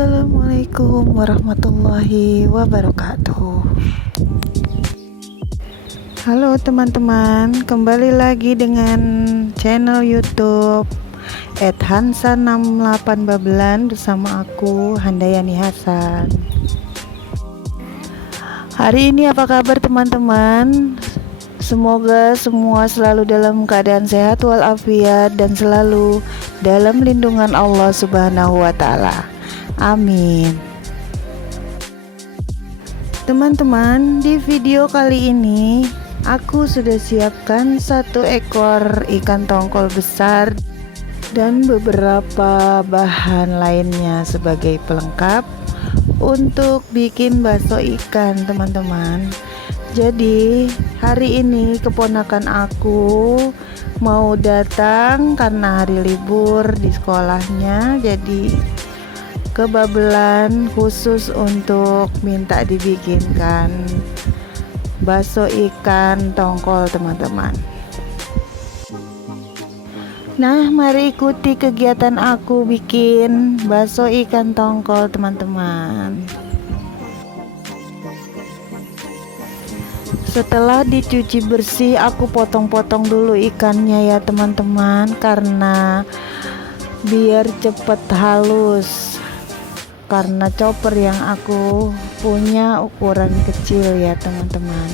Assalamualaikum warahmatullahi wabarakatuh. Halo teman-teman, kembali lagi dengan channel YouTube @hansa68bablan bersama aku Handayani Hasan. Hari ini apa kabar teman-teman? Semoga semua selalu dalam keadaan sehat walafiat dan selalu dalam lindungan Allah Subhanahu wa Ta'ala. Amin. Teman-teman, di video kali ini aku sudah siapkan 1 ekor ikan tongkol besar dan beberapa bahan lainnya sebagai pelengkap untuk bikin bakso ikan, teman-teman. Jadi hari ini keponakan aku mau datang karena hari libur di sekolahnya, jadi kebabelan khusus untuk minta dibikinkan bakso ikan tongkol, teman-teman. Nah, mari ikuti kegiatan aku bikin bakso ikan tongkol, teman-teman. Setelah dicuci bersih, aku potong-potong dulu ikannya ya teman-teman, karena biar cepet halus. Karena chopper yang aku punya ukuran kecil ya teman-teman.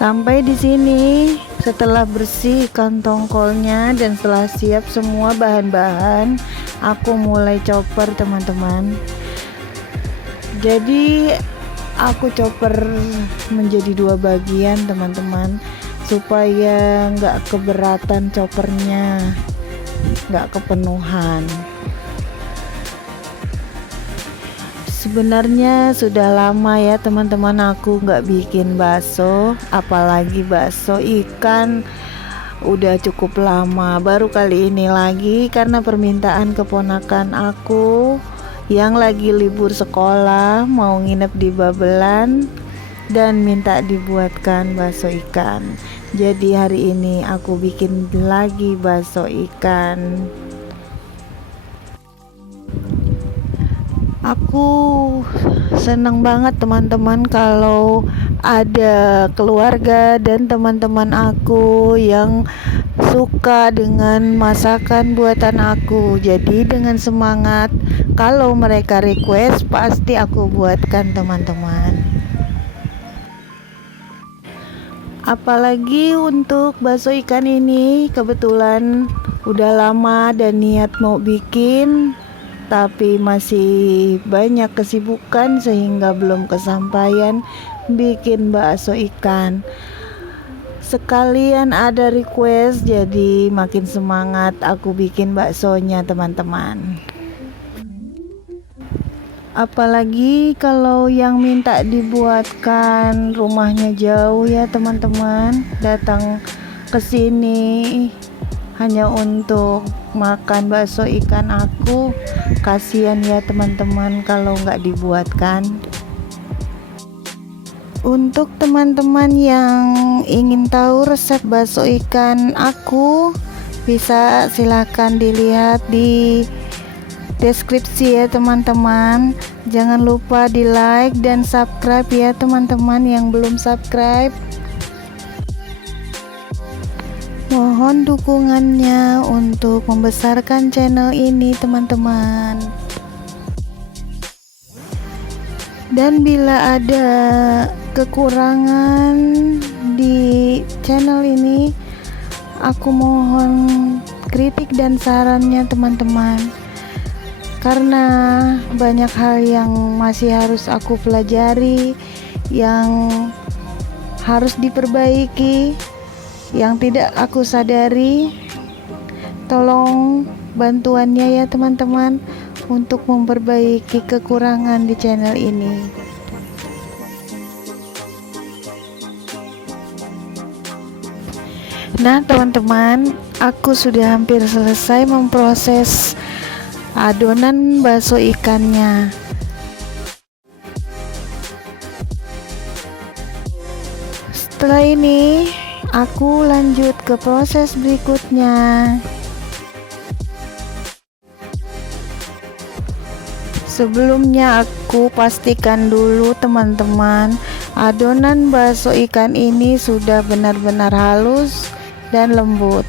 Sampai di sini, setelah bersih ikan tongkolnya dan setelah siap semua bahan-bahan, aku mulai chopper, teman-teman. Jadi aku chopper menjadi 2 bagian, teman-teman, supaya nggak keberatan choppernya, nggak kepenuhan. Sebenarnya sudah lama ya teman-teman aku nggak bikin bakso, apalagi bakso ikan. Udah cukup lama, baru kali ini lagi karena permintaan keponakan aku yang lagi libur sekolah mau nginep di Babelan dan minta dibuatkan bakso ikan. Jadi hari ini aku bikin lagi bakso ikan. Aku seneng banget teman-teman kalau ada keluarga dan teman-teman aku yang suka dengan masakan buatan aku. Jadi dengan semangat, kalau mereka request pasti aku buatkan, teman-teman. Apalagi untuk bakso ikan ini kebetulan udah lama dan niat mau bikin, tapi masih banyak kesibukan sehingga belum kesampaian bikin bakso ikan. Sekalian ada request, jadi makin semangat aku bikin baksonya, teman-teman. Apalagi kalau yang minta dibuatkan rumahnya jauh ya teman-teman, datang ke sini hanya untuk makan bakso ikan aku, kasihan ya teman-teman kalau nggak dibuatkan. Untuk teman-teman yang ingin tahu resep bakso ikan aku, bisa silahkan dilihat di deskripsi ya teman-teman. Jangan lupa di like dan subscribe ya teman-teman yang belum subscribe. Mohon dukungannya untuk membesarkan channel ini, teman-teman. Dan bila ada kekurangan di channel ini, aku mohon kritik dan sarannya, teman-teman. Karena banyak hal yang masih harus aku pelajari, yang harus diperbaiki, yang tidak aku sadari. Tolong bantuannya ya teman-teman untuk memperbaiki kekurangan di channel ini. Nah teman-teman, aku sudah hampir selesai memproses adonan bakso ikannya. Setelah ini aku lanjut ke proses berikutnya. Sebelumnya aku pastikan dulu teman-teman, adonan bakso ikan ini sudah benar-benar halus dan lembut.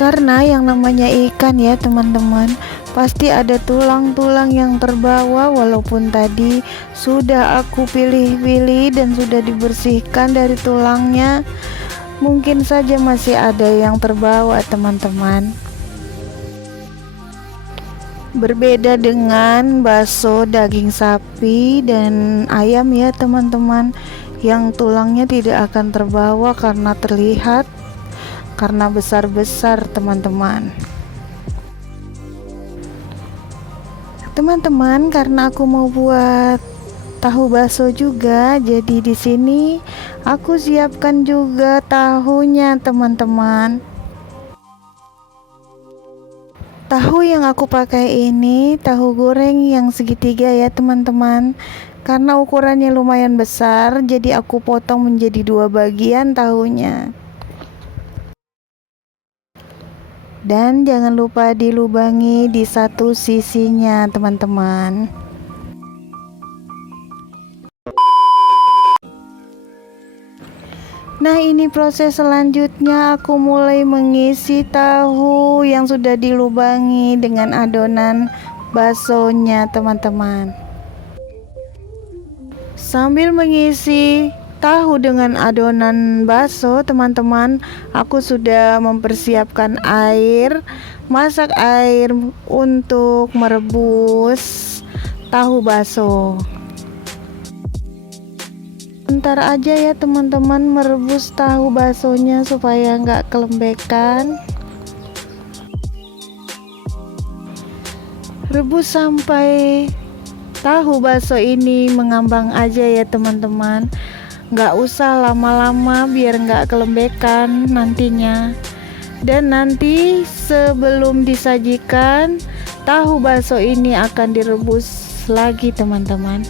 Karena yang namanya ikan ya teman-teman, pasti ada tulang-tulang yang terbawa, walaupun tadi sudah aku pilih-pilih dan sudah dibersihkan dari tulangnya, mungkin saja masih ada yang terbawa teman-teman. Berbeda dengan bakso daging sapi dan ayam ya teman-teman, yang tulangnya tidak akan terbawa karena terlihat, karena besar-besar teman-teman. Teman-teman, karena aku mau buat tahu bakso juga, jadi di sini aku siapkan juga tahunya teman-teman. Tahu yang aku pakai ini tahu goreng yang segitiga ya teman-teman. Karena ukurannya lumayan besar, jadi aku potong menjadi 2 bagian tahunya. Dan jangan lupa dilubangi di satu sisinya teman-teman. Nah, ini proses selanjutnya, aku mulai mengisi tahu yang sudah dilubangi dengan adonan baksonya teman-teman. Sambil mengisi tahu dengan adonan bakso teman-teman, aku sudah mempersiapkan air, masak air untuk merebus tahu bakso. Bentar aja ya teman-teman merebus tahu baksonya supaya nggak kelembekan. Rebus sampai tahu bakso ini mengambang aja ya teman-teman. Nggak usah lama-lama biar nggak kelembekan nantinya. Dan nanti sebelum disajikan, tahu bakso ini akan direbus lagi teman-teman.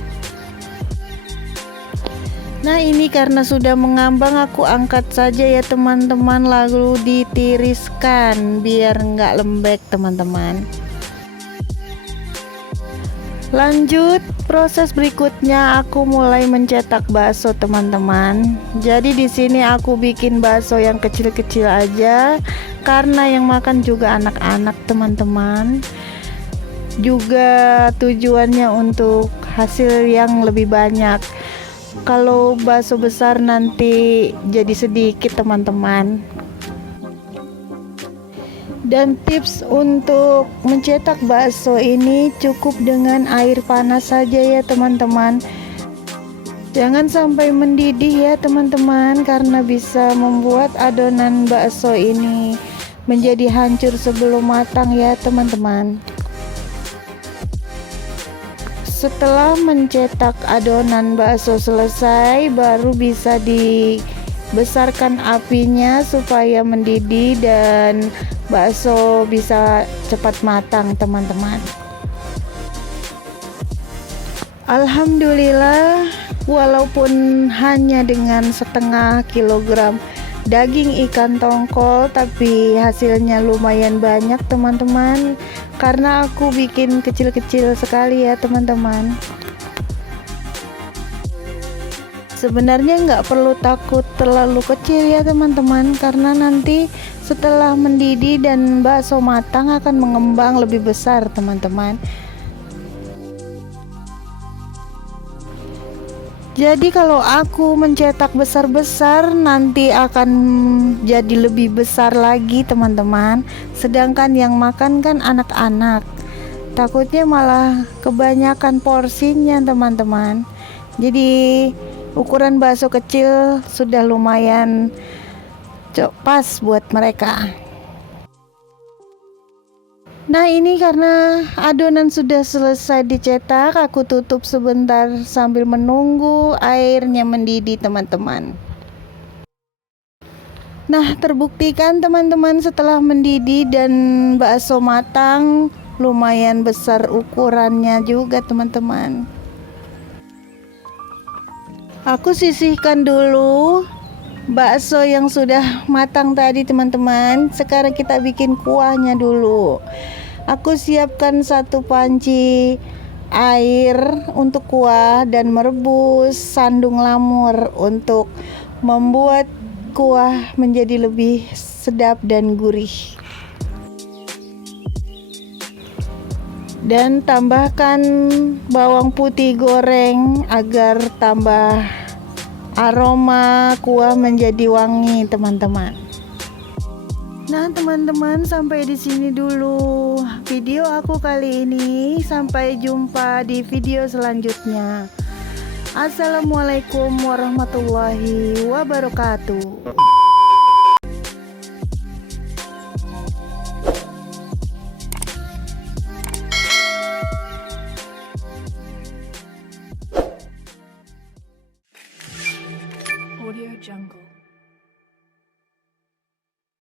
Nah, ini karena sudah mengambang, aku angkat saja ya teman-teman, lalu ditiriskan biar nggak lembek teman-teman. Lanjut proses berikutnya, aku mulai mencetak bakso teman-teman. Jadi di sini aku bikin bakso yang kecil-kecil aja, karena yang makan juga anak-anak teman-teman. Juga tujuannya untuk hasil yang lebih banyak. Kalau bakso besar nanti jadi sedikit teman-teman. Dan tips untuk mencetak bakso ini cukup dengan air panas saja ya teman-teman. Jangan sampai mendidih ya teman-teman, karena bisa membuat adonan bakso ini menjadi hancur sebelum matang ya teman-teman. Setelah mencetak adonan bakso selesai, baru bisa dibesarkan apinya supaya mendidih dan bakso bisa cepat matang teman-teman. Alhamdulillah, walaupun hanya dengan setengah kilogram daging ikan tongkol, tapi hasilnya lumayan banyak teman-teman, karena aku bikin kecil-kecil sekali ya teman-teman. Sebenarnya nggak perlu takut terlalu kecil ya teman-teman, karena nanti setelah mendidih dan bakso matang akan mengembang lebih besar teman-teman. Jadi kalau aku mencetak besar-besar, nanti akan jadi lebih besar lagi teman-teman. Sedangkan yang makan kan anak-anak, takutnya malah kebanyakan porsinya teman-teman. Jadi ukuran bakso kecil sudah lumayan pas buat mereka. Nah, ini karena adonan sudah selesai dicetak, aku tutup sebentar sambil menunggu airnya mendidih teman-teman. Nah, terbuktikan teman-teman setelah mendidih dan bakso matang, lumayan besar ukurannya juga teman-teman. Aku sisihkan dulu bakso yang sudah matang tadi teman-teman. Sekarang kita bikin kuahnya dulu. Aku siapkan satu panci air untuk kuah dan merebus sandung lamur untuk membuat kuah menjadi lebih sedap dan gurih. Dan tambahkan bawang putih goreng agar tambah aroma kuah menjadi wangi teman-teman. Nah teman-teman, sampai di sini dulu video aku kali ini. Sampai jumpa di video selanjutnya. Assalamualaikum warahmatullahi wabarakatuh.